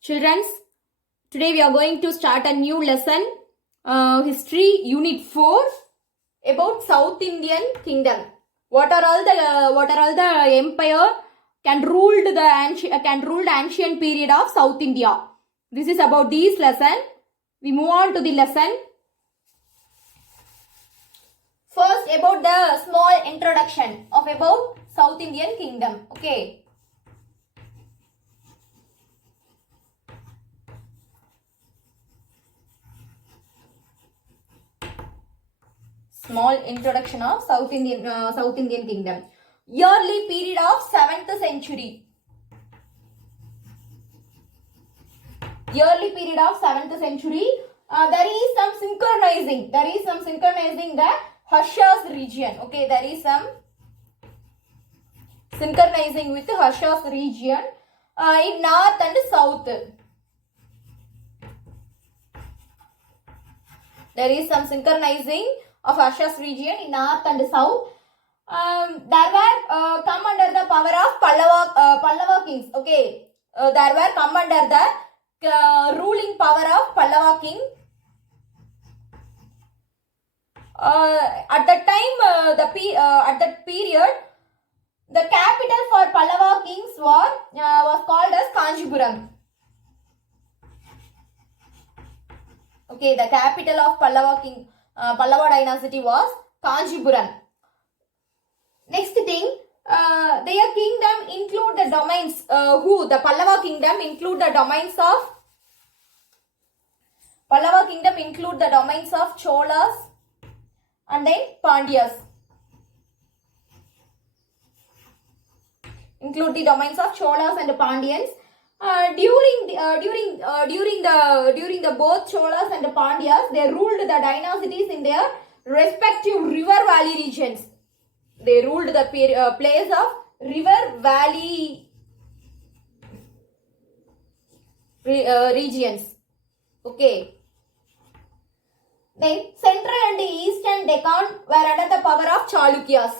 Children, today we are going to start a new lesson, History Unit 4 about South Indian Kingdom. What are all the empire can rule the ancient period of South India. This is about this lesson. We move on to the lesson. First, about the small introduction of about South Indian Kingdom. Okay. Small introduction of South Indian Kingdom. Early period of 7th century. Early period of 7th century. There is some synchronizing. The Harshas region. Okay, there is some synchronizing with the Harshas region in north and south. There is some synchronizing of Harshas region in north and south. There were come under the power of Pallava kings. Okay, there were come under the ruling power of Pallava king. At that time, at that period, the capital for Pallava kings was called as Kanchipuram. Okay, the capital of Pallava dynasty was Kanchipuram. Next thing, their kingdom include the domains. The Pallava kingdom include the domains of Cholas and then Pandyas. Include the domains of Cholas and Pandyans. During the both Cholas and Pandyas, they ruled the dynasties in their respective river valley regions. They ruled the place of river valley regions. Okay. Then central and eastern Deccan were under the power of Chalukyas.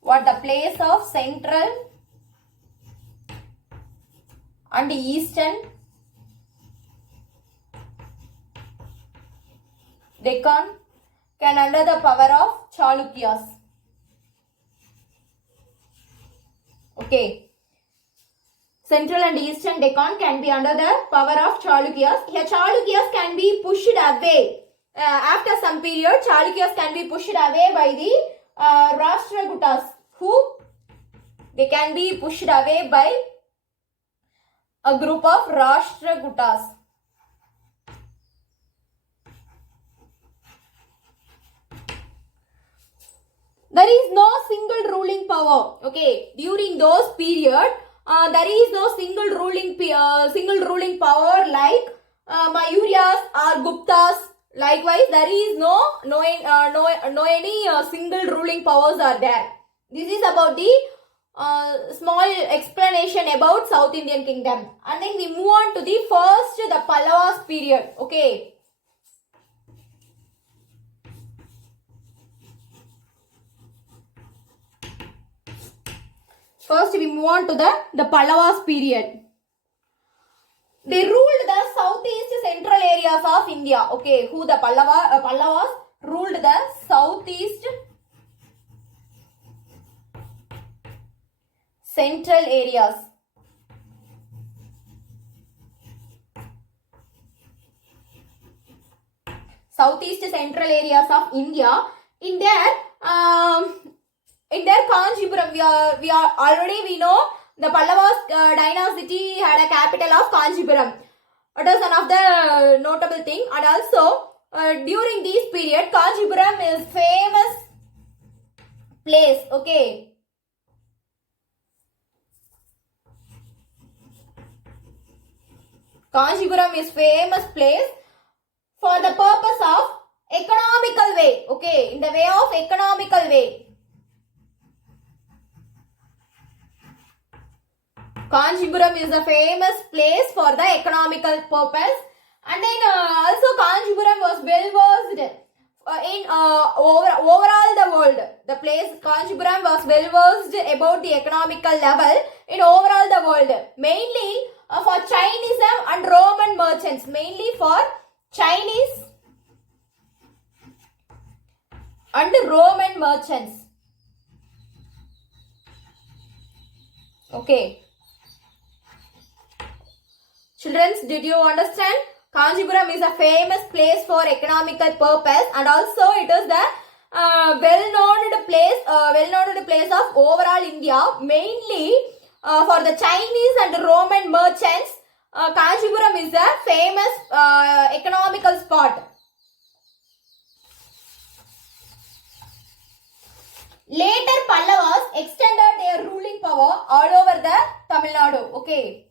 What the place of central and eastern Deccan can under the power of Chalukyas. Okay. Central and eastern Deccan can be under the power of Chalukyas. Here Chalukyas can be pushed away. After some period, Chalukyas can be pushed away by the Rashtrakutas. They can be pushed away by a group of Rashtrakutas. There is no single ruling power. Okay, during those period, there is no single ruling power like Mayuryas or Guptas. Likewise, there is no any single ruling powers are there. This is about the small explanation about South Indian Kingdom. And then we move on to the Pallavas period. Okay. First, we move on to the Pallavas period. They ruled the southeast central areas of India. Okay, the Pallavas ruled the southeast central areas. Southeast central areas of India. In their Kanchipuram, we know the Pallavas dynasty had a capital of Kanchipuram. It is one of the notable thing. And also, during this period, Kanchipuram is famous place. Okay. Kanchipuram is famous place for the purpose of economical way. Okay, in the way of economical way. Kanchipuram is a famous place for the economical purpose. And then also Kanchipuram was well versed in overall the world. The place Kanchipuram was well versed about the economical level. in overall the world, mainly for Chinese and Roman merchants, mainly for Chinese and Roman merchants. Okay. Children, did you understand? Kanchipuram is a famous place for economical purpose, and also it is the well-known place of overall India, mainly for the Chinese and Roman merchants. Kanchipuram is a famous economical spot. Later, Pallavas extended their ruling power all over the Tamil Nadu. Okay.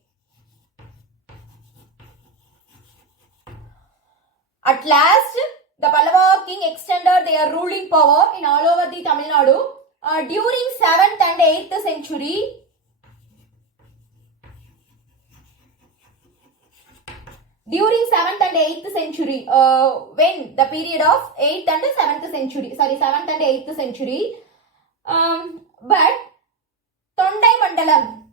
At last, the Pallava king extended their ruling power in all over the Tamil Nadu during 7th and 8th century. During 7th and 8th century, when the period of 8th and 7th century, 7th and 8th century, but Tondai Mandalam,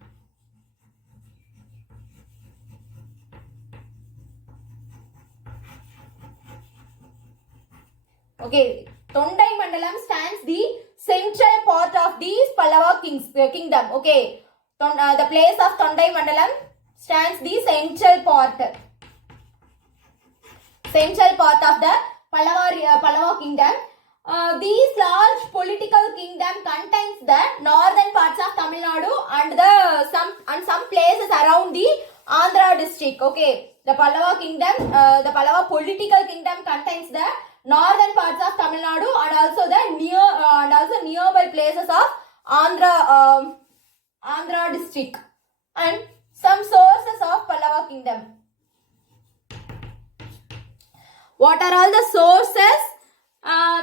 okay, Tondai Mandalam stands the central part of these Pallava kingdom. Okay, the place of Tondai Mandalam stands the central part of the Pallava kingdom. These large political kingdom contains the northern parts of Tamil Nadu and some places around the Andhra district. Okay, the Pallava kingdom, the Pallava political kingdom contains the northern parts of Tamil Nadu and also the nearby places of Andhra district and some sources of Pallava kingdom. What are all the sources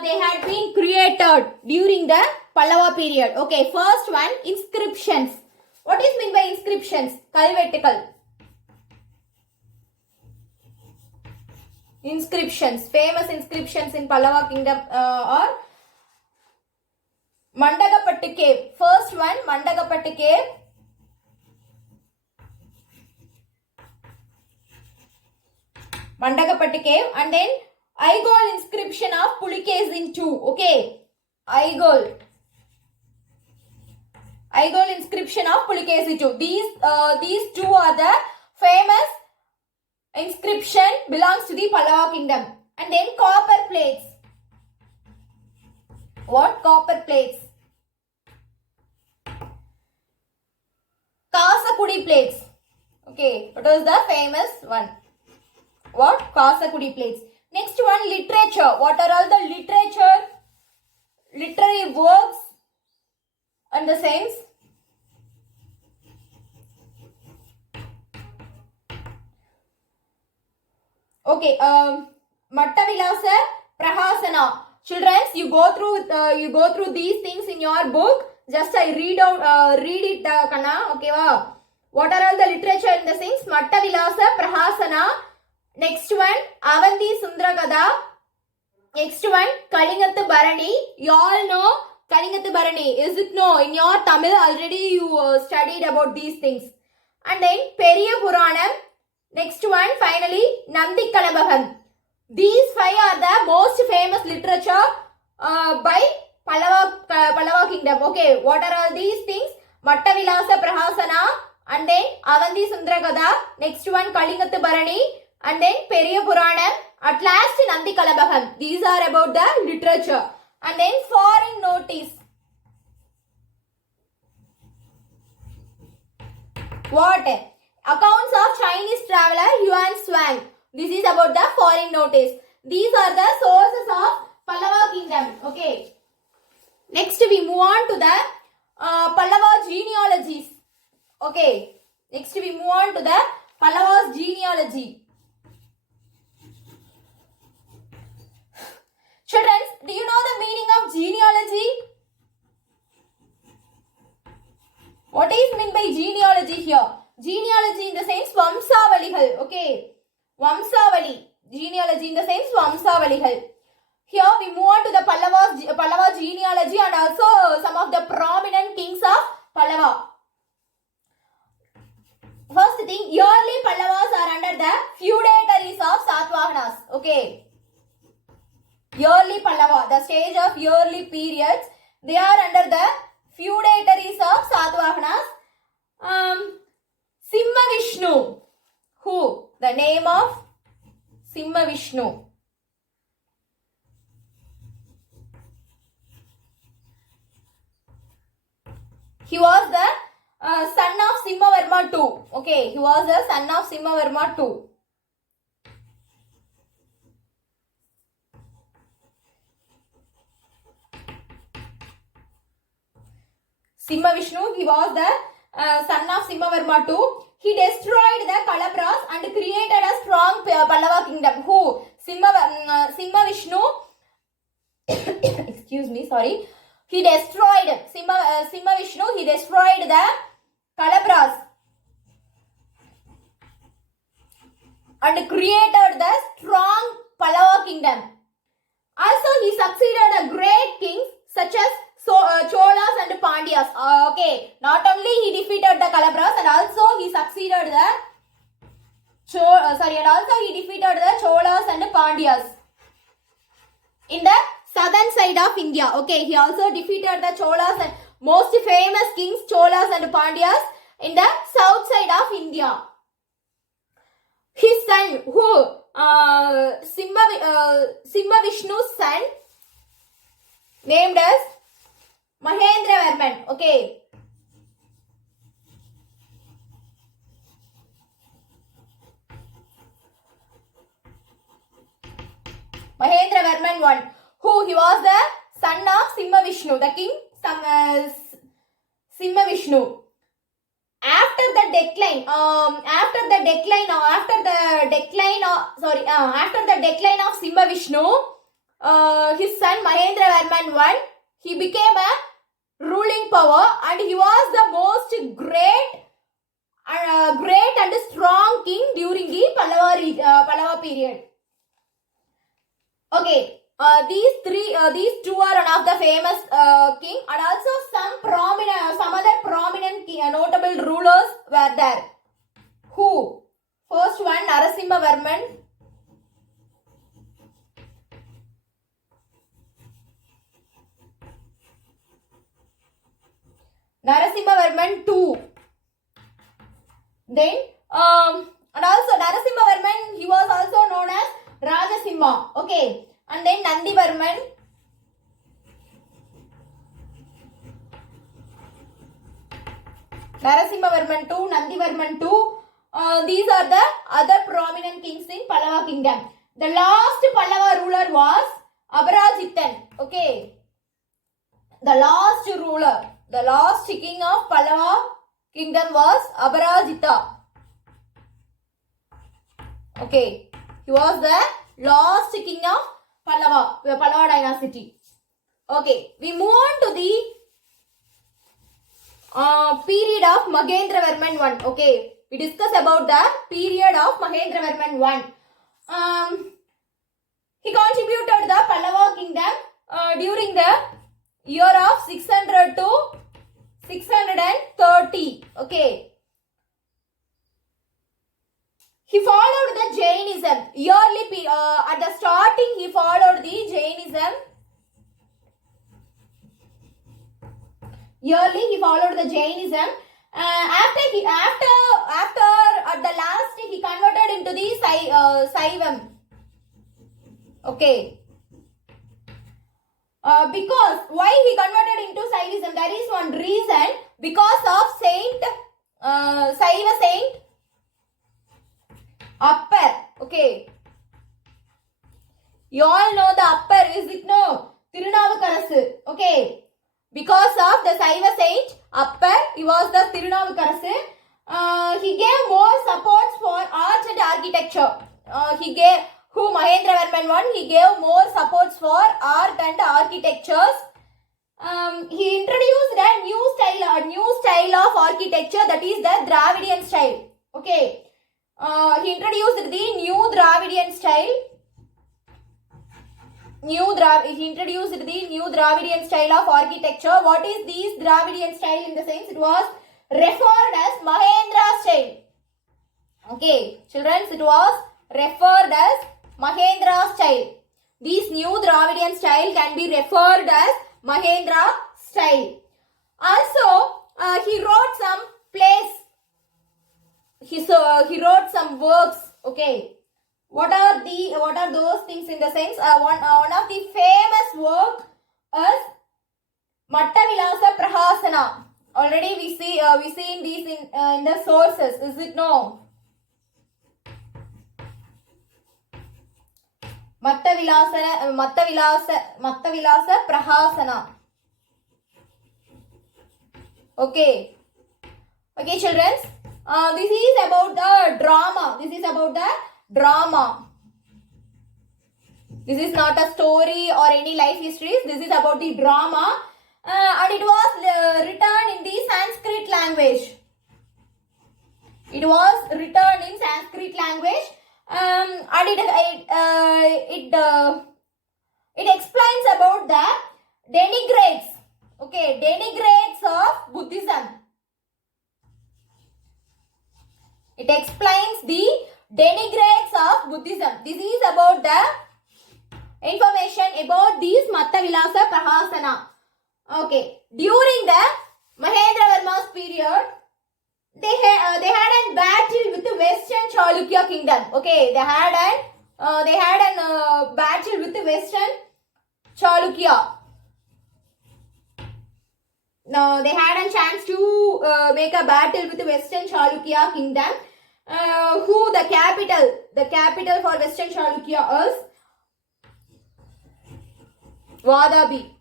they had been created during the Pallava period? Okay, first one, inscriptions. What is meant by inscriptions? Kalvettikal. Inscriptions, famous inscriptions in Pallava kingdom are Mandagapattu cave. First one, Mandagapattu cave. Mandagapattu cave, and then Aigol inscription of Pulikazhin II. Okay, Aigol inscription of Pulikazhin II. These two are the famous inscription belongs to the Pallava kingdom. And then copper plates. What? Copper plates. Kasakudi plates. Okay, what was the famous one? What? Kasakudi plates. Next one, literature. What are all the literary works and the saints? Okay, Mattavilasa Prahasana. Children, you go through these things in your book. Just I read it, Kana. Okay, wow. What are all the literature in the things? Mattavilasa Prahasana. Next one, Avanti Sundragada. Next one, Kalingathu Bharani. You all know Kalingathu Bharani. Is it no? In your Tamil already you studied about these things. And then Periya Puranam. Next one, finally, Nandi Kalabhagam. These five are the most famous literature by Pallava kingdom. Okay, what are all these things? Mattavilasa Prahasana, and then Avanti Sundragada. Next one, Kalingathu Bharani, and then Periya Puranam. At last, Nandi Kalabhagam. These are about the literature. And then foreign notice. What? Accounts of Chinese traveler Yuan Shuang. This is about the foreign notice. These are the sources of Pallava kingdom. Okay. Next we move on to the Pallava genealogies. Okay. Next we move on to the Pallava's genealogy. Children, do you know the meaning of genealogy? What is meant by genealogy here? Genealogy in the sense Vamsavaligal. Okay. Vamsavali. Genealogy in the sense Vamsavaligal. Here we move on to the Pallava genealogy and also some of the prominent kings of Pallava. thing, early Pallavas are under the feudatories of Satavahanas. Okay. Early Pallava, the stage of early periods, they are under the feudatories of Satavahanas. Simha Vishnu. Who? The name of Simha Vishnu. He was the son of Simhavarma II. Okay, he was the son of Simhavarma II. Simha Vishnu, he was the son of Simhavarma II. He destroyed the Kalabras and created a strong Pallava kingdom. Who? Simha Vishnu. Excuse me, sorry. He destroyed Simha Vishnu. He destroyed the Kalabras and created the strong Pallava kingdom. Also, he succeeded a great kings such as Cholas and Pandyas. Okay, not only he defeated the Kalabras and also he succeeded the Cholas and Pandyas in the southern side of India. Okay, he also defeated the Cholas and most famous kings Cholas and Pandyas in the south side of India. His son, who Simha Vishnu's son, named as Mahendravarman. Okay. Mahendravarman I. Who? He was the son of Simha Vishnu, the king Simha Vishnu. After the decline of Simha Vishnu, his son Mahendravarman I, he became a ruling power and he was the most great and strong king during the Pallava period. Okay. These two are one of the famous king, and also some other prominent notable rulers were there. Who? First one, Narasimhavarman. Narasimhavarman II. Then and also Narasimhavarman, he was also known as Rajasimha. Okay. And then Nandivarman. Narasimhavarman II, Nandivarman II. These are the other prominent kings in Pallava kingdom. The last Pallava ruler was Abharajitan. Okay. The last ruler, the last king of Pallava kingdom was Abharajita. Okay. He was the last king of Pallava dynasty. Okay, we move on to the period of Mahendravarman I. Okay, we discuss about the period of Mahendravarman I. He contributed the Pallava kingdom during the year of 600 to 630. Okay. He followed the Jainism. At the starting, he followed the Jainism. He followed the Jainism. After at the last, he converted into the Saivam. Okay. Because why he converted into Saivism? There is one reason. Because of Saiva saint Appar. Okay. You all know the Appar, is it no? Tirunavukarasu. Okay. Because of the Saiva saint Appar, he was the Tirunavukarasu. He gave more supports for art and architecture. Mahendravarman I, he gave more supports for art and architectures. He introduced a new style of architecture, that is the Dravidian style. Okay. He introduced the new Dravidian style. He introduced the new Dravidian style of architecture. What is this Dravidian style? In the sense, it was referred as Mahendra style. Okay, children, it was referred as Mahendra style. This new Dravidian style can be referred as Mahendra style. Also, he wrote some plays. He wrote some works. Okay, what are those things in the sense? One of the famous work is Mattavilasa Prahasana. Already we seen these in the sources. Is it no? Mattavilasa Prahasana. Okay. Okay, children. This is about the drama. This is not a story or any life histories. This is about the drama. And it was written in the Sanskrit language. And it explains about the denigrates. Okay, denigrates of Buddhism. It explains the denigrates of Buddhism. This is about the information about these Mattavilasa Prahasana. Okay, during the Mahendravarma's period, they had a battle with the Western Chalukya kingdom. Okay, they had a battle with the Western Chalukya. Now they had a chance to make a battle with the Western Chalukya kingdom. Who the capital for Western Chalukya is Vadabi.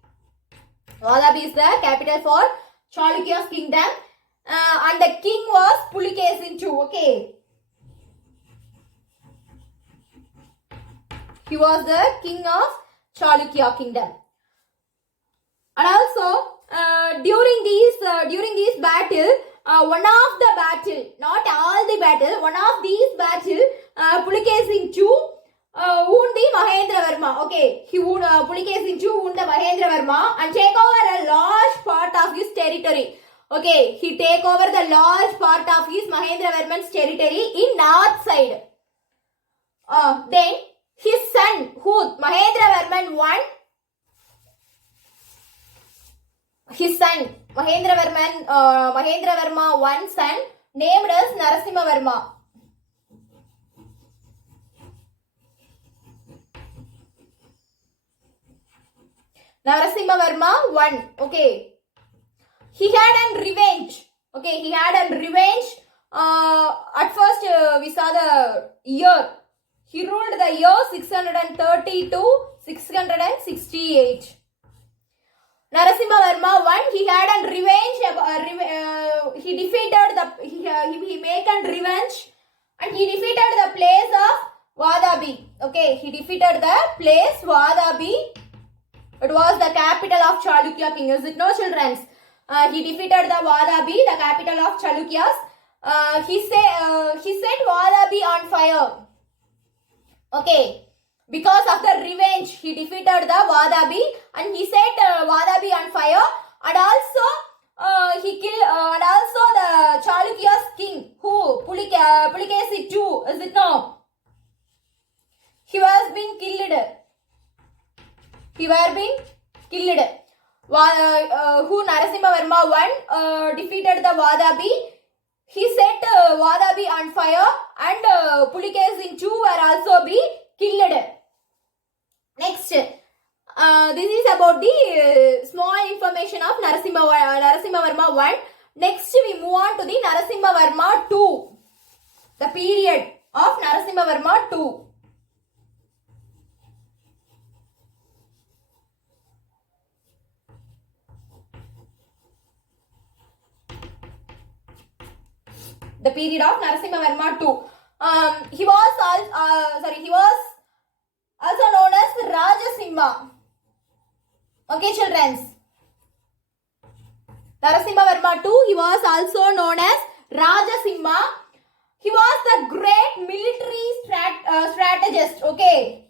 Vadabi is the capital for Chalukya's kingdom. And the king was Pulikeshin II. Okay. He was the king of Chalukya kingdom. And also, during these battle, one of the battle, not all the battle, one of these battle, Pulikeshin II wound the Mahendravarma. Okay, Pulikeshin II wound the Mahendravarma and take over a large part of his territory. Okay, he take over the large part of his Mahendravarman's territory in north side. Then his son, who Mahendravarman I, his son Mahendravarma I son named as Narasimhavarma. Narasimhavarma I. Okay. He had an revenge. Okay, he had an revenge. At first, we saw the year. He ruled the year 630 to 668. Narasimhavarma I, he had an revenge. He defeated he made an revenge, and he defeated the place of Vadabi. Okay, he defeated the place Vadabi. It was the capital of Chalukya king. Is it no, children? He defeated the Vadabi, the capital of Chalukyas. He set Vadabi on fire. Okay, because of the revenge, he defeated the Vadabi and he set Vadabi on fire. And also, he killed. And also the Chalukya's king, who Pulikeshin II. Is it no? He was being killed. Who Narasimhavarma I defeated the Vadabi. He set Vadabi on fire and Pulikeshin II were also be killed. Next, this is about the small information of Narasimhavarma I. Next, we move on to the Narasimhavarma II. The period of Narasimhavarma II. The period of Narasimhavarma II. He was also known as Rajasimha. Okay, children. Narasimhavarma II, he was also known as Rajasimha. He was the great military strategist. Okay.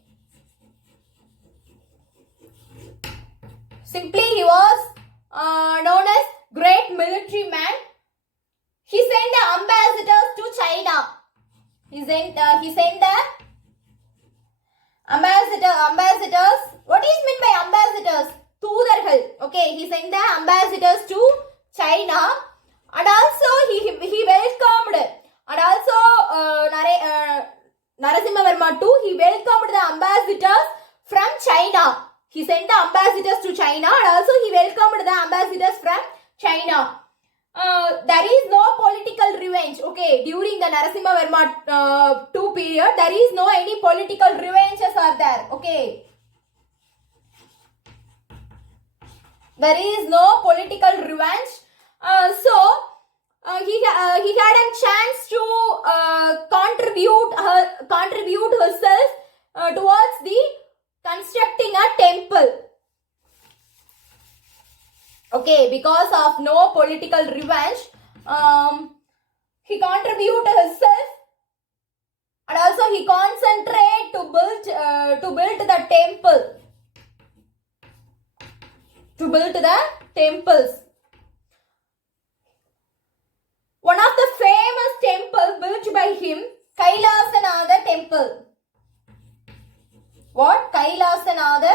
Simply, he was known as great military man. He sent the ambassadors to China. He sent the ambassadors. What is meant by ambassadors? தூதர்கள். Okay, he sent the ambassadors to China, and also he welcomed, and also Narasimhavarma too, he welcomed the ambassadors from China. He sent the ambassadors to China, and also he welcomed the ambassadors from China. There is no political revenge. Okay, during the Narasimhavarma II period, there is no any political revenges are there. Okay, there is no political revenge. He had a chance to contribute herself towards the constructing a temple. Okay, because of no political revenge, he contribute himself, and also he concentrate to build the temple, to build the temples. One of the famous temples built by him, Kailasanatha temple. What? Kailasanatha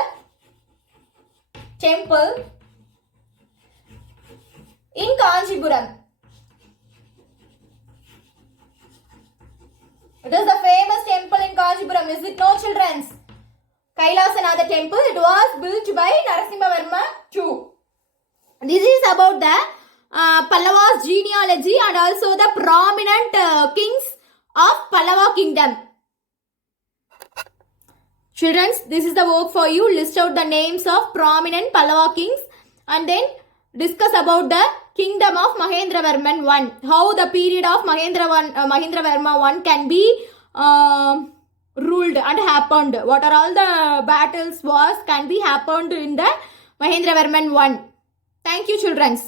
temple in Kanchipuram. It is the famous temple in Kanchipuram. Is it no, children? Kailasanatha temple. It was built by Narasimhavarma II. This is about the Pallava's genealogy and also the prominent kings of Pallava kingdom. Children, this is the work for you. List out the names of prominent Pallava kings and then discuss about the kingdom of Mahendravarman I. How the period of Mahendravarma I can be ruled and happened. What are all the battles, wars can be happened in the Mahendravarman I. Thank you, children.